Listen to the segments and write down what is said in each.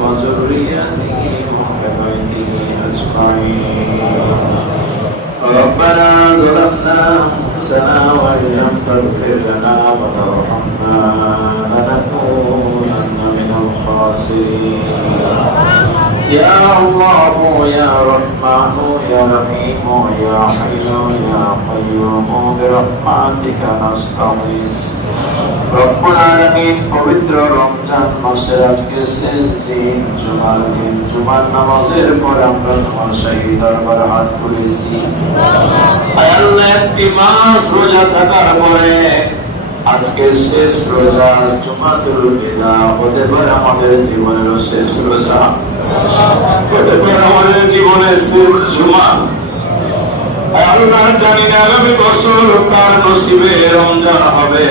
وذريته وأهل بيته أجمعين. ربنا ظلمنا أنفسنا وإن لم تغفر لنا وترحمنا لنكونن من الخاسرين. يا الله يا رحمن يا رحيم يا حي يا قيوم برحمتك نستغيث. رب العالمين পবিত্র রমজান মাসের আজকে শেষ দিন, জুমার দিন, জুমার নামাজের পর আমরা তোমার শাহী দরবারে হাত তুলেছি। আল্লাহ, একটি মাস রোজা থাকার পরে আজকে শেষ রোজা, জুমাতুল বিদা হতে পারে আমাদের জীবনের শেষ রোজা, হতে পারে আমাদের জীবনের শেষ জুমা। আল্লাহ, জানি না আগামী বছর কার নসিবে রমজান হবে।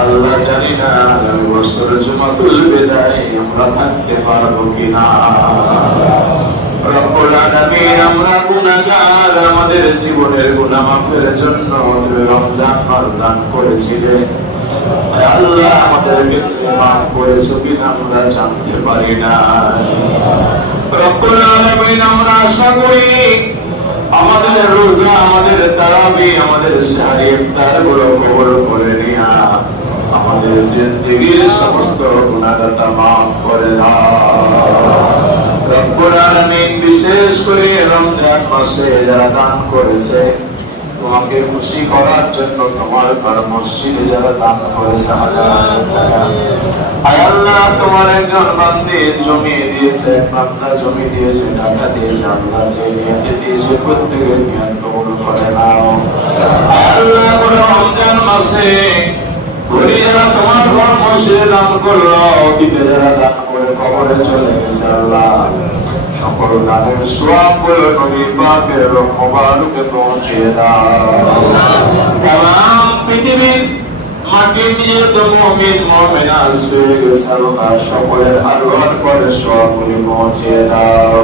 আল্লাহ, জানি না আগামী বছর জুমাতুল বিদায় আমরা থাকতে পারবো কিনা। রব্বুল আলামিন, আমরা গুনাহগার, আমাদের জীবনের গুনাহ মাফের জন্য তুমি রমজান মাস দান করেছিলে। আল্লাহ, আমাদেরকে তুমি মাফ করেছো কিনা আমরা জানতে পারি না। রব্বুল আলামিন, আমরা আশা করি আমাদের রোজা, আমাদের তারাবি, আমাদের সাহারি ইফতার গুলো কবুল করে নিয়া আমাদের জিন্দেগীর সমস্ত গুনাহটা মাফ করে দাও। রব্বুল আলামিন, বিশেষ করে রমজান মাসে যারা দান করেছে তোমাকে খুশি করার জন্য, তোমার ঘর মসজিদে যারা দান করেছে হাজার টাকা, আয় আল্লাহ, তোমার একজন বান্দী জমি দিয়েছে, বান্দা জমি দিয়েছে, টাকা দিয়েছে, আল্লাহ যে নিয়তে দিয়েছে প্রত্যেকের নিয়ত কবুল করে নাও। আয় আল্লাহ, রমজান মাসে যারা তোমার ঘর মসজিদে দান করলো, অতীতে যারা দান করে কবরে চলে গেছে, আল্লাহ সকল দানের সওয়াব গুলো নবী পাকের রূহ মুবারকে পৌঁছিয়ে দাও। তামাম পৃথিবীর মাটির নিচে তো মুমিন মুমিনা শুয়ে গেছে, আল্লাহ সকলের আল্লাহর পরে সওয়াব গুলো পৌঁছিয়ে দাও।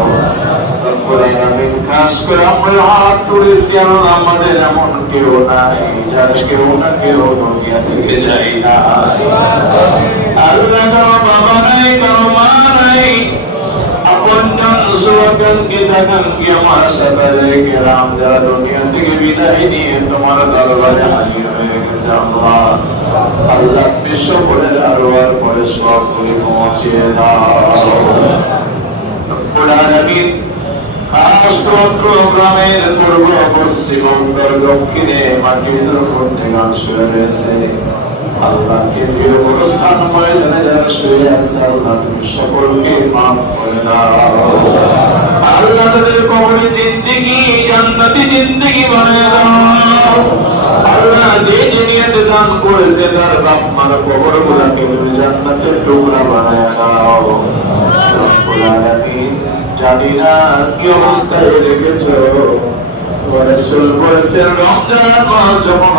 রব্বুল আলামিন, খাস করে আমরা হাত তুলেছি, আল্লাহ আমাদের এমন কেউ নাই যার কেউ না কেউ দুনিয়া থেকে যায় না। আল্লাহ, কারো বাবা নাই, কারো মা নাই, আপনজন সুরকান কি থাকেন কি আমার সাথে রেখে রাম যারা দুনিয়া থেকে বিদায় নিয়ে তোমার দরবারে হাজির হয়ে গেছে, আল্লাহ আল্লাহ বিশ্ব করে আরোয়ার পরে সবগুলি পৌঁছিয়ে দাও। রব্বুল আলামিন, খাস করে গ্রামের পূর্ব পশ্চিম উত্তর দক্ষিণে মাটির মধ্যে গান শুয়ে রয়েছে, আল্লাহ কেন্দ্রীয় গোরস্থান ময়দানে যারা শুয়ে আছে, আল্লাহ তুমি সকলকে মাফ করে দাও। আল্লাহ, তাদের কবরে জিন্দেগি জান্নাতি জিন্দেগি বানায় দাও। আল্লাহ, যে যে নিয়তে দান করেছে তার বাপ মার কবর গুলাকে তুমি জান্নাতের টুকরা বানায় দাও। রব্বুল আলামিন, জানি না কি অবস্থায় রেখেছো, রাসূল বলেছেন রমজান মাস যখন